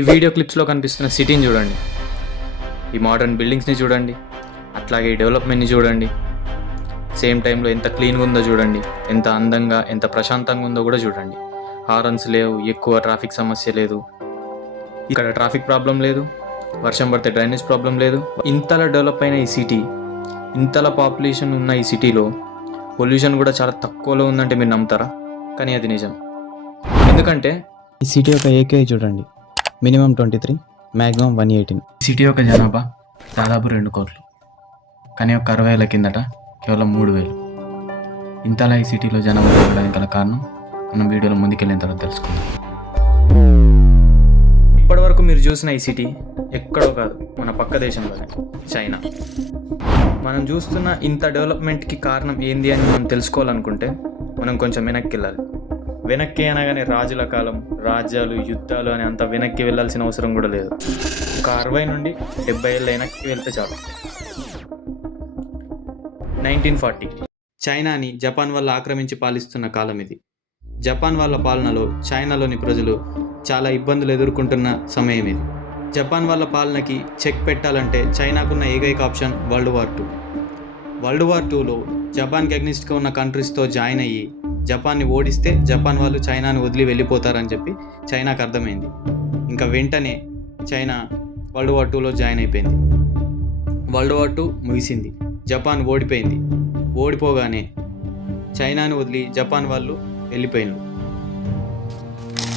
ఈ వీడియో క్లిప్స్లో కనిపిస్తున్న సిటీని చూడండి, ఈ మోడర్న్ బిల్డింగ్స్ని చూడండి, అట్లాగే ఈ డెవలప్మెంట్ని చూడండి. సేమ్ టైంలో ఎంత క్లీన్గా ఉందో చూడండి, ఎంత అందంగా ఎంత ప్రశాంతంగా ఉందో కూడా చూడండి. హారన్స్ లేవు, ఎక్కువ ట్రాఫిక్ సమస్య లేదు, ఇక్కడ ట్రాఫిక్ ప్రాబ్లం లేదు, వర్షం పడితే డ్రైనేజ్ ప్రాబ్లం లేదు. ఇంతలా డెవలప్ అయిన ఈ సిటీ, ఇంతలా పాపులేషన్ ఉన్న ఈ సిటీలో పొల్యూషన్ కూడా చాలా తక్కువలో ఉందంటే మీరు నమ్ముతారా? కానీ అది నిజం. ఎందుకంటే ఈ సిటీ యొక్క ఏకే చూడండి, మినిమం 23, మ్యాక్సిమం 118. సిటీ యొక్క జనాభా దాదాపు 2 కోట్లు, కానీ ఒక 60 ఏళ్ళ కిందట కేవలం 3,000. ఇంతలా ఈ సిటీలో జనాభా పెరగడానికి గల కారణం మనం వీడియోలో ముందుకెళ్ళిన తర్వాత తెలుసుకుందాం. ఇప్పటివరకు మీరు చూసిన ఈ సిటీ ఎక్కడో కాదు, మన పక్క దేశంలోనే, చైనా. మనం చూస్తున్న ఇంత డెవలప్మెంట్కి కారణం ఏంది అని మనం తెలుసుకోవాలనుకుంటే మనం కొంచెం వెనక్కి వెళ్ళాలి. వెనక్కి అనగానే రాజుల కాలం, రాజ్యాలు, యుద్ధాలు అని అంత వెనక్కి వెళ్ళాల్సిన అవసరం కూడా లేదు. ఒక 60 నుండి 70 ఏళ్ళ వెనక్కి వెళ్తే చాలు. 1940 చైనాని జపాన్ వల్ల ఆక్రమించి పాలిస్తున్న కాలం ఇది. జపాన్ వాళ్ళ పాలనలో చైనాలోని ప్రజలు చాలా ఇబ్బందులు ఎదుర్కొంటున్న సమయం ఇది. జపాన్ వాళ్ళ పాలనకి చెక్ పెట్టాలంటే చైనాకున్న ఏకైక option world war 2. World war 2లో జపాన్కి అగ్నిస్ట్గా ఉన్న కంట్రీస్తో జాయిన్ అయ్యి జపాన్ని ఓడిస్తే జపాన్ వాళ్ళు చైనాని వదిలి వెళ్ళిపోతారని చెప్పి చైనాకు అర్థమైంది. ఇంకా వెంటనే చైనా వరల్డ్ వార్ 2లో జాయిన్ అయిపోయింది. వరల్డ్ వార్ 2 ముగిసింది, జపాన్ ఓడిపోయింది. ఓడిపోగానే చైనాని వదిలి జపాన్ వాళ్ళు వెళ్ళిపోయినారు.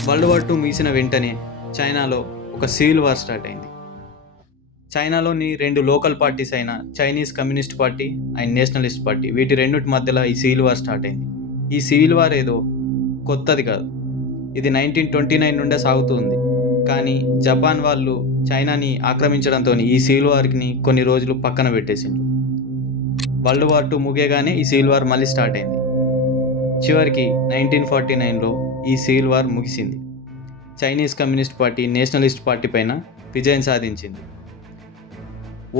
వరల్డ్ వార్ 2 ముగిసిన వెంటనే చైనాలో ఒక సివిల్ వార్ స్టార్ట్ అయింది. చైనాలోని 2 లోకల్ పార్టీస్ అయిన Chinese communist party and Nationalist party, వీటి రెండింటి మధ్యలో ఈ సివిల్ వార్ స్టార్ట్ అయింది. ఈ సివిల్ వార్ ఏదో కొత్తది కాదు, ఇది 1929 నుండే సాగుతుంది. కానీ జపాన్ వాళ్ళు చైనాని ఆక్రమించడంతో ఈ సివిల్ వార్ని కొన్ని రోజులు పక్కన పెట్టేసిండ్రు. వరల్డ్ వార్ 2 ముగియగానే ఈ సివిల్ వార్ మళ్ళీ స్టార్ట్ అయింది. చివరికి 1949లో ఈ సివిల్ వార్ ముగిసింది. Chinese communist party Nationalist party పైన విజయం సాధించింది.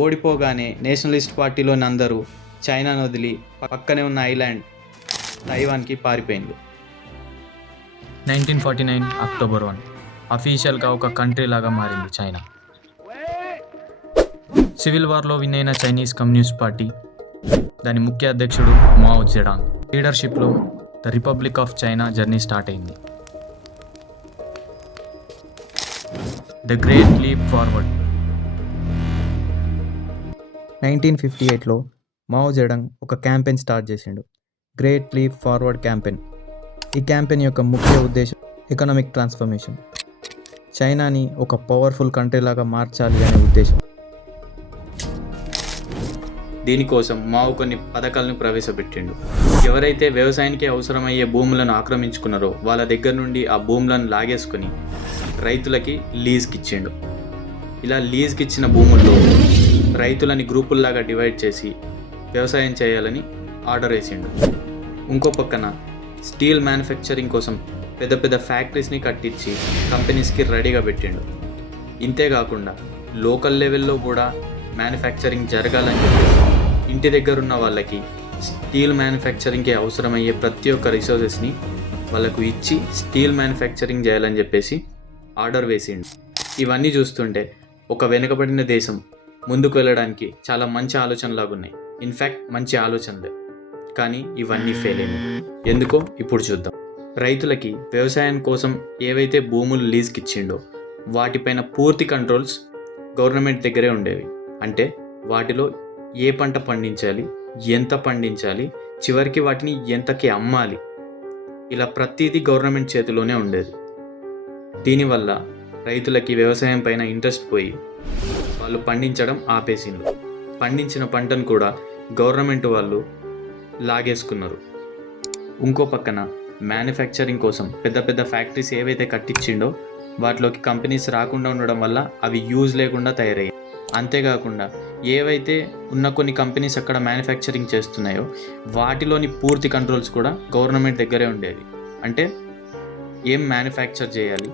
ఓడిపోగానే నేషనలిస్ట్ పార్టీలోని అందరూ చైనాను వదిలి పక్కనే ఉన్న ఐలాండ్ తైవాన్కి పారిపోయింది. 1949 అక్టోబర్ 1 అఫీషియల్గా ఒక కంట్రీ లాగా మారింది చైనా. సివిల్ వార్లో విన్ అయిన చైనీస్ కమ్యూనిస్ట్ పార్టీ, దాని ముఖ్య అధ్యక్షుడు మావో జెడాంగ్ లీడర్షిప్లో the republic of China journey start అయింది. The great leap forward. 1958లో మావో జెడాంగ్ ఒక క్యాంపెయిన్ స్టార్ట్ చేసిండు, గ్రేట్ లీప్ ఫార్వర్డ్ క్యాంపెయిన్. ఈ క్యాంపెయిన్ యొక్క ముఖ్య ఉద్దేశం ఎకనామిక్ ట్రాన్స్ఫర్మేషన్, చైనాని ఒక పవర్ఫుల్ కంట్రీ లాగా మార్చాలి అనే ఉద్దేశం. దీనికోసం మావో కొన్ని పథకాలను ప్రవేశపెట్టిండు. ఎవరైతే వ్యవసాయానికి అవసరమయ్యే భూములను ఆక్రమించుకున్నారో వాళ్ళ దగ్గర నుండి ఆ భూములను లాగేసుకొని రైతులకి లీజ్కి ఇచ్చిండు. ఇలా లీజ్కి ఇచ్చిన భూముల్లో రైతులని గ్రూపుల్లాగా డివైడ్ చేసి వ్యవసాయం చేయాలని ఆర్డర్ వేసిండు. ఇంకో పక్కన స్టీల్ మ్యానుఫ్యాక్చరింగ్ కోసం పెద్ద పెద్ద ఫ్యాక్టరీస్ని కట్టించి కంపెనీస్కి రెడీగా పెట్టిండు. ఇంతేకాకుండా లోకల్ లెవెల్లో కూడా మ్యానుఫ్యాక్చరింగ్ జరగాలని చెప్పేసి ఇంటి దగ్గర ఉన్న వాళ్ళకి స్టీల్ మ్యానుఫ్యాక్చరింగ్కి అవసరమయ్యే ప్రతి ఒక్క రిసోర్సెస్ని వాళ్ళకు ఇచ్చి స్టీల్ మ్యానుఫ్యాక్చరింగ్ చేయాలని చెప్పేసి ఆర్డర్ వేసిండు. ఇవన్నీ చూస్తుంటే ఒక వెనుకబడిన దేశం ముందుకు వెళ్ళడానికి చాలా మంచి ఆలోచనలాగా ఉన్నాయి. ఇన్ఫ్యాక్ట్ మంచి ఆలోచనలే, కానీ ఇవన్నీ ఫెయిల్ అయినాయి. ఎందుకో ఇప్పుడు చూద్దాం. రైతులకి వ్యవసాయం కోసం ఏవైతే భూములు లీజ్కి ఇచ్చిండో వాటిపైన పూర్తి కంట్రోల్స్ గవర్నమెంట్ దగ్గరే ఉండేవి. అంటే వాటిలో ఏ పంట పండించాలి, ఎంత పండించాలి, చివరికి వాటిని ఎంతకి అమ్మాలి, ఇలా ప్రతిదీ గవర్నమెంట్ చేతిలోనే ఉండేది. దీనివల్ల రైతులకి వ్యవసాయం పైన ఇంట్రెస్ట్ పోయి వాళ్ళు పండించడం ఆపేసిండ్రు. పండించిన పంటను కూడా గవర్నమెంట్ వాళ్ళు లాగేసుకున్నారు. ఇంకో పక్కన మ్యానుఫ్యాక్చరింగ్ కోసం పెద్ద పెద్ద ఫ్యాక్టరీస్ ఏవైతే కట్టించిండో వాటిలోకి కంపెనీస్ రాకుండా ఉండడం వల్ల అవి యూజ్ లేకుండా తయారయ్యాయి. అంతేకాకుండా ఏవైతే ఉన్న కొన్ని కంపెనీస్ అక్కడ మ్యానుఫ్యాక్చరింగ్ చేస్తున్నాయో వాటిలోని పూర్తి కంట్రోల్స్ కూడా గవర్నమెంట్ దగ్గరే ఉండేది. అంటే ఏం మ్యానుఫ్యాక్చర్ చేయాలి,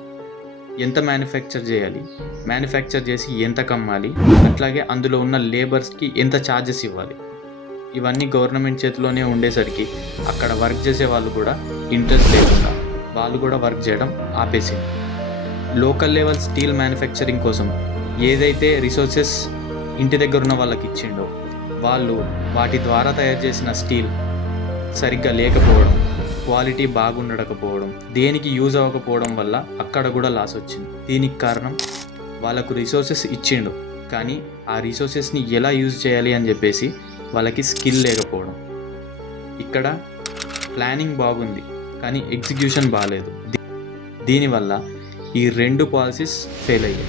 ఎంత మ్యానుఫ్యాక్చర్ చేయాలి, మ్యానుఫ్యాక్చర్ చేసి ఎంత కమ్మాలి, అట్లాగే అందులో ఉన్న లేబర్స్కి ఎంత ఛార్జెస్ ఇవ్వాలి, ఇవన్నీ గవర్నమెంట్ చేతిలోనే ఉండేసరికి అక్కడ వర్క్ చేసే వాళ్ళు కూడా ఇంట్రెస్ట్ లేకుండా వాళ్ళు కూడా వర్క్ చేయడం ఆపేసింది. లోకల్ లెవెల్ స్టీల్ మ్యానుఫ్యాక్చరింగ్ కోసం ఏదైతే రిసోర్సెస్ ఇంటి దగ్గర ఉన్న వాళ్ళకి ఇచ్చిండో వాళ్ళు వాటి ద్వారా తయారు చేసిన స్టీల్ సరిగ్గా లేకపోవడం, క్వాలిటీ బాగుండకపోవడం, దేనికి యూజ్ అవ్వకపోవడం వల్ల అక్కడ కూడా లాస్ వచ్చింది. దీనికి కారణం వాళ్ళకు రిసోర్సెస్ ఇచ్చిండు, కానీ ఆ రిసోర్సెస్ని ఎలా యూజ్ చేయాలి అని చెప్పేసి వాళ్ళకి స్కిల్ లేకపోవడం. ఇక్కడ ప్లానింగ్ బాగుంది కానీ ఎగ్జిక్యూషన్ బాగాలేదు. దీనివల్ల ఈ 2 పాలసీస్ ఫెయిల్ అయ్యాయి.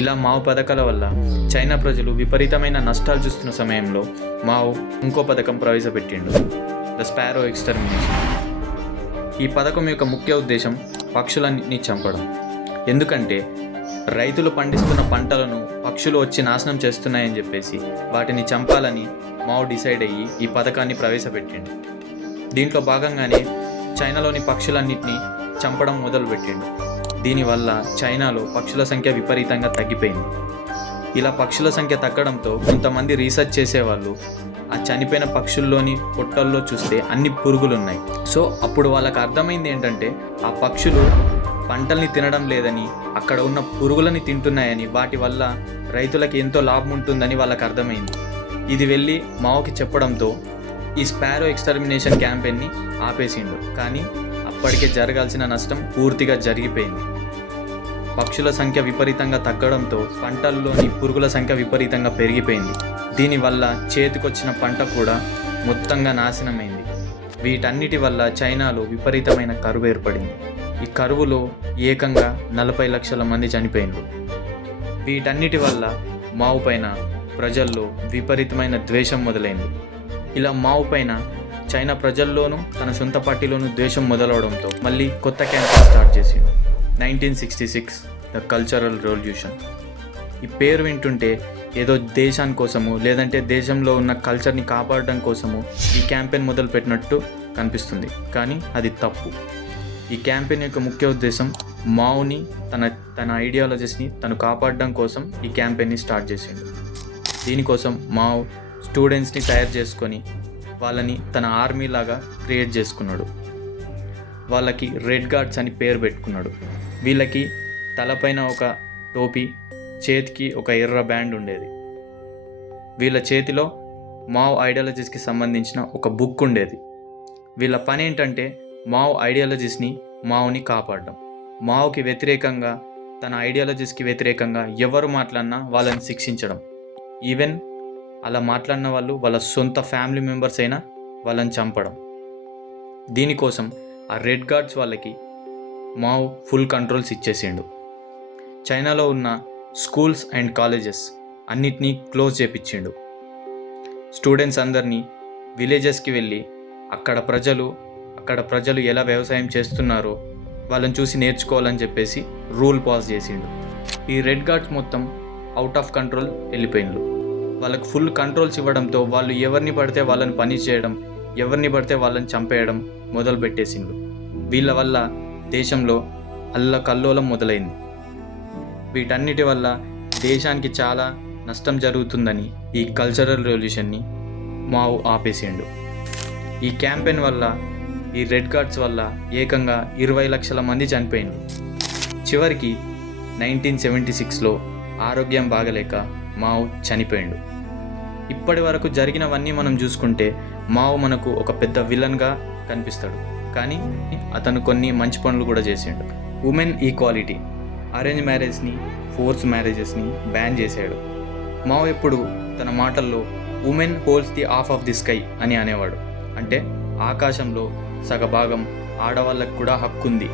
ఇలా మావో పథకాల వల్ల చైనా ప్రజలు విపరీతమైన నష్టాలు చూస్తున్న సమయంలో మావో ఇంకో పథకం ప్రవేశపెట్టిండు, ద స్పారో ఎక్స్టర్మినేషన్. ఈ పథకం యొక్క ముఖ్య ఉద్దేశం పక్షులన్నింటినీ చంపడం. ఎందుకంటే రైతులు పండిస్తున్న పంటలను పక్షులు వచ్చి నాశనం చేస్తున్నాయని చెప్పేసి వాటిని చంపాలని మావో డిసైడ్ అయ్యి ఈ పథకాన్ని ప్రవేశపెట్టిండు. దీంట్లో భాగంగానే చైనాలోని పక్షులన్నింటినీ చంపడం మొదలుపెట్టిండు. దీనివల్ల చైనాలో పక్షుల సంఖ్య విపరీతంగా తగ్గిపోయింది. ఇలా పక్షుల సంఖ్య తగ్గడంతో కొంతమంది రీసెర్చ్ చేసేవాళ్ళు ఆ చనిపోయిన పక్షుల్లోని పొట్టల్లో చూస్తే అన్ని పురుగులు ఉన్నాయి. సో అప్పుడు వాళ్ళకి అర్థమైంది ఏంటంటే ఆ పక్షులు పంటల్ని తినడం లేదని, అక్కడ ఉన్న పురుగులని తింటున్నాయని, వాటి వల్ల రైతులకి ఎంతో లాభం ఉంటుందని వాళ్ళకి అర్థమైంది. ఇది వెళ్ళి మావోకి చెప్పడంతో ఈ స్పారో ఎక్స్టర్మినేషన్ క్యాంపెయిన్ని ఆపేసిండు. కానీ అప్పటికే జరగాల్సిన నష్టం పూర్తిగా జరిగిపోయింది. పక్షుల సంఖ్య విపరీతంగా తగ్గడంతో పంటల్లోని పురుగుల సంఖ్య విపరీతంగా పెరిగిపోయింది. దీనివల్ల చేతికొచ్చిన పంట కూడా మొత్తంగా నాశనమైంది. వీటన్నిటి వల్ల చైనాలో విపరీతమైన కరువు ఏర్పడింది. ఈ కరువులో ఏకంగా 40 లక్షల మంది చనిపోయింది. వీటన్నిటి వల్ల మావో పైన ప్రజల్లో విపరీతమైన ద్వేషం మొదలైంది. ఇలా మావో పైన చైనా ప్రజల్లోనూ తన సొంత పార్టీలోనూ ద్వేషం మొదలవడంతో మళ్ళీ కొత్త క్యాంపెయిన్ స్టార్ట్ చేసిండు, 1966 ద కల్చరల్ రెవల్యూషన్. ఈ పేరు వింటుంటే ఏదో దేశాని కోసము లేదంటే దేశంలో ఉన్న కల్చర్ని కాపాడడం కోసము ఈ క్యాంపెయిన్ మొదలుపెట్టినట్టు కనిపిస్తుంది, కానీ అది తప్పు. ఈ క్యాంపెయిన్ యొక్క ముఖ్య ఉద్దేశం మావోని తన ఐడియాలజీస్ని తను కాపాడడం కోసం ఈ క్యాంపెయిన్ని స్టార్ట్ చేసిండు. దీనికోసం మావో స్టూడెంట్స్ని తయారు చేసుకొని వాళ్ళని తన ఆర్మీ లాగా క్రియేట్ చేసుకున్నాడు. వాళ్ళకి రెడ్ గార్డ్స్ అని పేరు పెట్టుకున్నాడు. వీళ్ళకి తలపైన ఒక టోపీ, చేతికి ఒక ఎర్ర బ్యాండ్ ఉండేది. వీళ్ళ చేతిలో మావో ఐడియాలజీస్కి సంబంధించిన ఒక బుక్ ఉండేది. వీళ్ళ పని ఏంటంటే మావో ఐడియాలజీస్ని, మావోని కాపాడడం. మావోకి వ్యతిరేకంగా, తన ఐడియాలజీస్కి వ్యతిరేకంగా ఎవరు మాట్లాడినా వాళ్ళని శిక్షించడం. ఈవెన్ అలా మాట్లాడిన వాళ్ళు వాళ్ళ సొంత ఫ్యామిలీ మెంబర్స్ అయినా వాళ్ళని చంపడం. దీనికోసం ఆ రెడ్ గార్డ్స్ వాళ్ళకి మావో ఫుల్ కంట్రోల్స్ ఇచ్చేసిండు. చైనాలో ఉన్న స్కూల్స్ అండ్ కాలేజెస్ అన్నిటినీ క్లోజ్ చేపించిండు. స్టూడెంట్స్ అందరినీ విలేజెస్కి వెళ్ళి అక్కడ ప్రజలు ఎలా వ్యవసాయం చేస్తున్నారో వాళ్ళని చూసి నేర్చుకోవాలని చెప్పేసి రూల్ పాస్ చేసిండు. ఈ రెడ్ గార్డ్స్ మొత్తం అవుట్ ఆఫ్ కంట్రోల్ వెళ్ళిపోయిండు. వాళ్ళకు ఫుల్ కంట్రోల్స్ ఇవ్వడంతో వాళ్ళు ఎవరిని పడితే వాళ్ళని పని చేయడం, ఎవరిని పడితే వాళ్ళని చంపేయడం మొదలు పెట్టేసిండు. వీళ్ళ వల్ల దేశంలో అల్లకల్లోలం మొదలైంది. వీటన్నిటి వల్ల దేశానికి చాలా నష్టం జరుగుతుందని ఈ కల్చరల్ రెవల్యూషన్ని మావో ఆపేసిండు. ఈ క్యాంపెయిన్ వల్ల, ఈ రెడ్ గార్డ్స్ వల్ల ఏకంగా 20 లక్షల మంది చనిపోయిండు. చివరికి 1976లో ఆరోగ్యం బాగలేక మావో చనిపోయిండు. ఇప్పటి వరకు జరిగినవన్నీ మనం చూసుకుంటే మావో మనకు ఒక పెద్ద విలన్గా కనిపిస్తాడు, కానీ అతను కొన్ని మంచి పనులు కూడా చేసిండు. ఉమెన్ ఈక్వాలిటీ, అరేంజ్ మ్యారేజ్ని, ఫోర్స్ మ్యారేజెస్ని బ్యాన్ చేశాడు. మావో ఎప్పుడు తన మాటల్లో women holds the half of the sky అని అనేవాడు. అంటే ఆకాశంలో సగభాగం ఆడవాళ్ళకు కూడా హక్కు ఉంది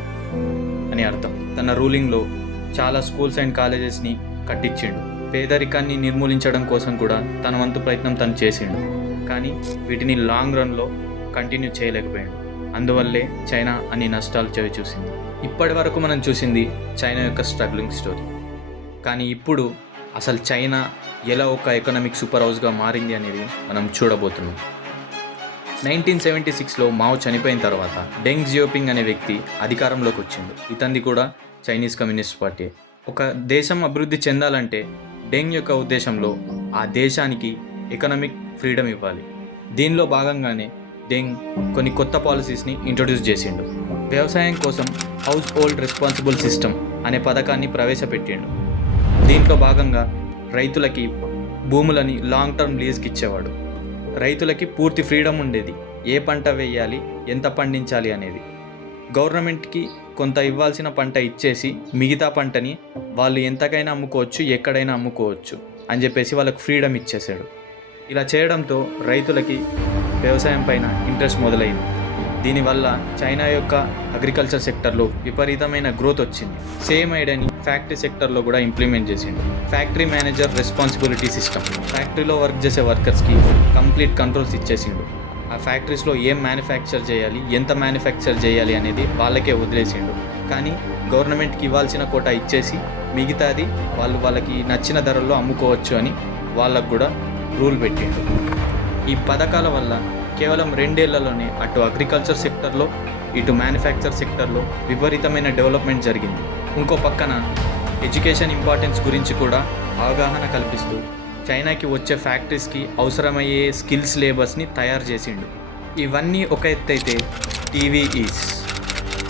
అని అర్థం. తన రూలింగ్లో చాలా స్కూల్స్ అండ్ కాలేజెస్ని కట్టించిండు. పేదరికాన్ని నిర్మూలించడం కోసం కూడా తన వంతు ప్రయత్నం తను చేసిండు, కానీ వీటిని లాంగ్ రన్లో కంటిన్యూ చేయలేకపోయాడు. అందువల్లే చైనా అన్ని నష్టాలు చవి చూసింది. ఇప్పటి వరకు మనం చూసింది చైనా యొక్క స్ట్రగ్లింగ్ స్టోరీ, కానీ ఇప్పుడు అసలు చైనా ఎలా ఒక ఎకనామిక్ సూపర్ హౌస్గా మారింది అనేది మనం చూడబోతున్నాం. 1976లో మావో చనిపోయిన తర్వాత డెంగ్ జియోపింగ్ అనే వ్యక్తి అధికారంలోకి వచ్చిండు. ఇతనిది కూడా చైనీస్ కమ్యూనిస్ట్ పార్టీ. ఒక దేశం అభివృద్ధి చెందాలంటే డెంగ్ యొక్క ఉద్దేశంలో ఆ దేశానికి ఎకనామిక్ ఫ్రీడమ్ ఇవ్వాలి. దీనిలో భాగంగానే డెంగ్ కొన్ని కొత్త పాలసీస్ని ఇంట్రొడ్యూస్ చేసిండు. వ్యవసాయం కోసం హౌస్ హోల్డ్ రెస్పాన్సిబుల్ సిస్టమ్ అనే పథకాన్ని ప్రవేశపెట్టిండు. దీంట్లో భాగంగా రైతులకి భూములని లాంగ్ టర్మ్ లీజ్కి ఇచ్చేవాడు. రైతులకి పూర్తి ఫ్రీడమ్ ఉండేది, ఏ పంట వేయాలి, ఎంత పండించాలి అనేది. గవర్నమెంట్కి కొంత ఇవ్వాల్సిన పంట ఇచ్చేసి మిగతా పంటని వాళ్ళు ఎంతకైనా అమ్ముకోవచ్చు, ఎక్కడైనా అమ్ముకోవచ్చు అని చెప్పేసి వాళ్ళకు ఫ్రీడమ్ ఇచ్చేసాడు. ఇలా చేయడంతో రైతులకి వ్యవసాయం పైన ఇంట్రెస్ట్ మొదలైంది. దీనివల్ల చైనా యొక్క అగ్రికల్చర్ సెక్టర్లో విపరీతమైన గ్రోత్ వచ్చింది. సేమ్ ఐడియాని ఫ్యాక్టరీ సెక్టర్లో కూడా ఇంప్లిమెంట్ చేసిండు. Factory manager responsibility system. ఫ్యాక్టరీలో వర్క్ చేసే వర్కర్స్కి కంప్లీట్ కంట్రోల్స్ ఇచ్చేసిండు. ఆ ఫ్యాక్టరీస్లో ఏం మ్యానుఫ్యాక్చర్ చేయాలి, ఎంత మ్యానుఫ్యాక్చర్ చేయాలి అనేది వాళ్ళకే వదిలేసిండు. కానీ గవర్నమెంట్కి ఇవ్వాల్సిన కోటా ఇచ్చేసి మిగతాది వాళ్ళకి నచ్చిన ధరల్లో అమ్ముకోవచ్చు అని వాళ్ళకు కూడా రూల్ పెట్టిండు. ఈ పథకాల వల్ల కేవలం 2 ఏళ్లలోనే అటు అగ్రికల్చర్ సెక్టర్లో ఇటు మ్యానుఫ్యాక్చర్ సెక్టర్లో విపరీతమైన డెవలప్మెంట్ జరిగింది. ఇంకో పక్కన ఎడ్యుకేషన్ ఇంపార్టెన్స్ గురించి కూడా అవగాహన కల్పిస్తూ చైనాకి వచ్చే ఫ్యాక్టరీస్కి అవసరమయ్యే స్కిల్స్ లేబర్స్ని తయారు చేసిండు. ఇవన్నీ ఒక ఎత్తైతే TVEs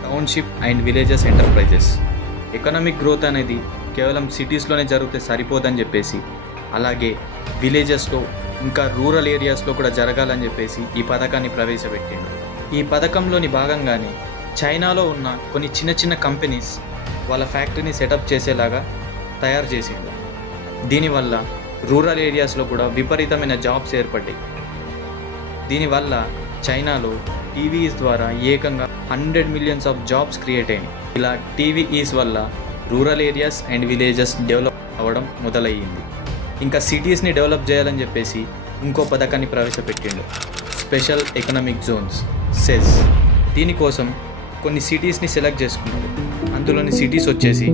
township and villages enterprises. Economic growth అనేది కేవలం సిటీస్లోనే జరిగితే సరిపోదని చెప్పేసి, అలాగే విలేజెస్లో ఇంకా రూరల్ ఏరియాస్లో కూడా జరగాలని చెప్పేసి ఈ పథకాన్ని ప్రవేశపెట్టిండు. ఈ పథకంలోని భాగంగానే చైనాలో ఉన్న కొన్ని చిన్న చిన్న కంపెనీస్ వాళ్ళ ఫ్యాక్టరీని సెటప్ చేసేలాగా తయారు చేసిండు. దీనివల్ల రూరల్ ఏరియాస్లో కూడా విపరీతమైన జాబ్స్ ఏర్పడ్డాయి. దీనివల్ల చైనాలో TVEs ద్వారా ఏకంగా 100 మిలియన్స్ ఆఫ్ జాబ్స్ క్రియేట్ అయినాయి. ఇలా TVEs వల్ల rural areas and villages develop అవ్వడం మొదలయ్యింది. ఇంకా సిటీస్ని డెవలప్ చేయాలని చెప్పేసి ఇంకో పథకాన్ని ప్రవేశపెట్టిండు, స్పెషల్ ఎకనామిక్ జోన్స్ సెస్. దీనికోసం కొన్ని సిటీస్ని సెలెక్ట్ చేసుకున్నాడు. అందులోని సిటీస్ వచ్చేసి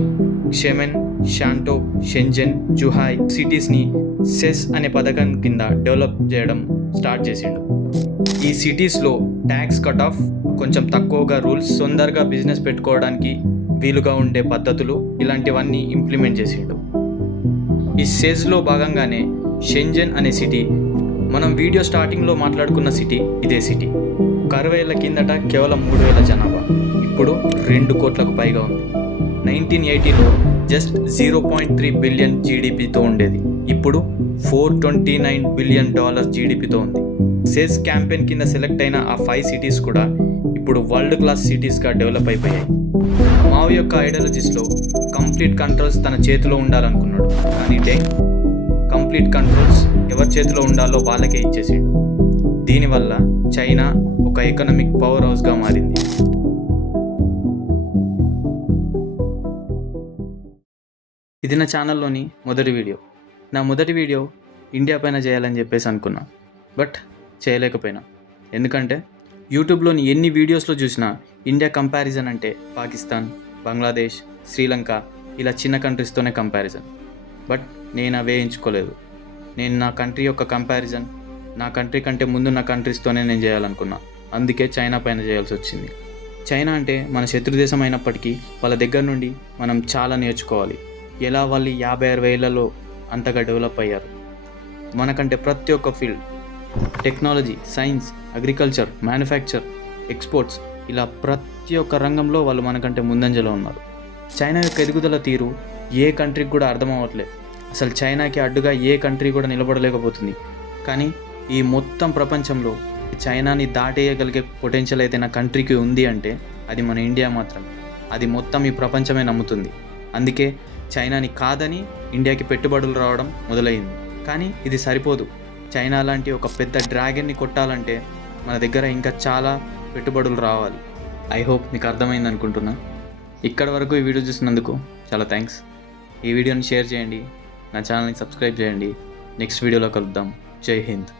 షెమెన్, షాంటో, షెంజెన్, జుహాయ్ సిటీస్ని సెస్ అనే పథకం కింద డెవలప్ చేయడం స్టార్ట్ చేసిండు. ఈ సిటీస్లో ట్యాక్స్ కట్ ఆఫ్, కొంచెం తక్కువగా రూల్స్, తొందరగా బిజినెస్ పెట్టుకోవడానికి వీలుగా ఉండే పద్ధతులు ఇలాంటివన్నీ ఇంప్లిమెంట్ చేసిండు. ఈ సెజ్లో భాగంగానే షెంజెన్ అనే సిటీ, మనం వీడియో స్టార్టింగ్లో మాట్లాడుకున్న సిటీ ఇదే సిటీ. 60 ఏళ్ల కిందట కేవలం 3,000 జనాభా, ఇప్పుడు 2 కోట్లకు పైగా ఉంది. 1980లో జస్ట్ 0.3 బిలియన్ జీడిపితో ఉండేది, ఇప్పుడు $429 బిలియన్ జీడిపితో ఉంది. సెజ్ క్యాంపెయిన్ కింద సెలెక్ట్ అయిన ఆ 5 సిటీస్ కూడా ఇప్పుడు వరల్డ్ క్లాస్ సిటీస్గా డెవలప్ అయిపోయాయి. మావ్ యొక్క ఐడియాలజీస్లో కంప్లీట్ కంట్రోల్స్ తన చేతిలో ఉండాలనుకున్నాడు, కానీ డెంగ్ కంప్లీట్ కంట్రోల్స్ ఎవరి చేతిలో ఉండాలో వాళ్ళకే ఇచ్చేసిండు. దీనివల్ల చైనా ఒక ఎకనామిక్ పవర్ హౌస్గా మారింది. ఇది నా ఛానల్లోని మొదటి వీడియో. నా మొదటి వీడియో ఇండియా పైన చేయాలని చెప్పేసి అనుకున్నా, బట్ చేయలేకపోయినా. ఎందుకంటే యూట్యూబ్లోని ఎన్ని వీడియోస్లో చూసినా ఇండియా కంపారిజన్ అంటే పాకిస్తాన్, బంగ్లాదేశ్, శ్రీలంక ఇలా చిన్న కంట్రీస్తోనే కంపారిజన్. బట్ నేను అవే ఎంచుకోలేదు. నేను నా కంట్రీ యొక్క కంపారిజన్ నా కంట్రీ కంటే ముందున్న కంట్రీస్తోనే నేను చేయాలనుకున్నా. అందుకే చైనా పైన చేయాల్సి వచ్చింది. చైనా అంటే మన శత్రు దేశం అయినప్పటికీ వాళ్ళ దగ్గర నుండి మనం చాలా నేర్చుకోవాలి. ఎలా వాళ్ళు 50-60 ఏళ్లలో అంతగా డెవలప్ అయ్యారు. మనకంటే ప్రతి ఒక్క field, technology, science, agriculture, manufacture, exports, ఇలా ప్రతి ఒక్క రంగంలో వాళ్ళు మనకంటే ముందంజలో ఉన్నారు. చైనా యొక్క ఎదుగుదల తీరు ఏ కంట్రీకి కూడా అర్థం అవ్వట్లేదు. అసలు చైనాకి అడ్డుగా ఏ కంట్రీ కూడా నిలబడలేకపోతుంది. కానీ ఈ మొత్తం ప్రపంచంలో చైనాని దాటేయగలిగే పొటెన్షియల్ అయితే నా కంట్రీకి ఉంది అంటే అది మన ఇండియా మాత్రమే. అది మొత్తం ఈ ప్రపంచమే నమ్ముతుంది. అందుకే చైనాని కాదని ఇండియాకి పెట్టుబడులు రావడం మొదలైంది. కానీ ఇది సరిపోదు. చైనా లాంటి ఒక పెద్ద డ్రాగన్ని కొట్టాలంటే మన దగ్గర ఇంకా చాలా పెట్టుబడులు రావాలి. ఐ హోప్ మీకు అర్థమైంది అనుకుంటున్నా. ఇక్కడ వరకు ఈ వీడియో చూసినందుకు చాలా థ్యాంక్స్. ఈ వీడియోని షేర్ చేయండి, నా ఛానల్ని సబ్స్క్రైబ్ చేయండి. నెక్స్ట్ వీడియోలో కలుద్దాం. జై హింద్.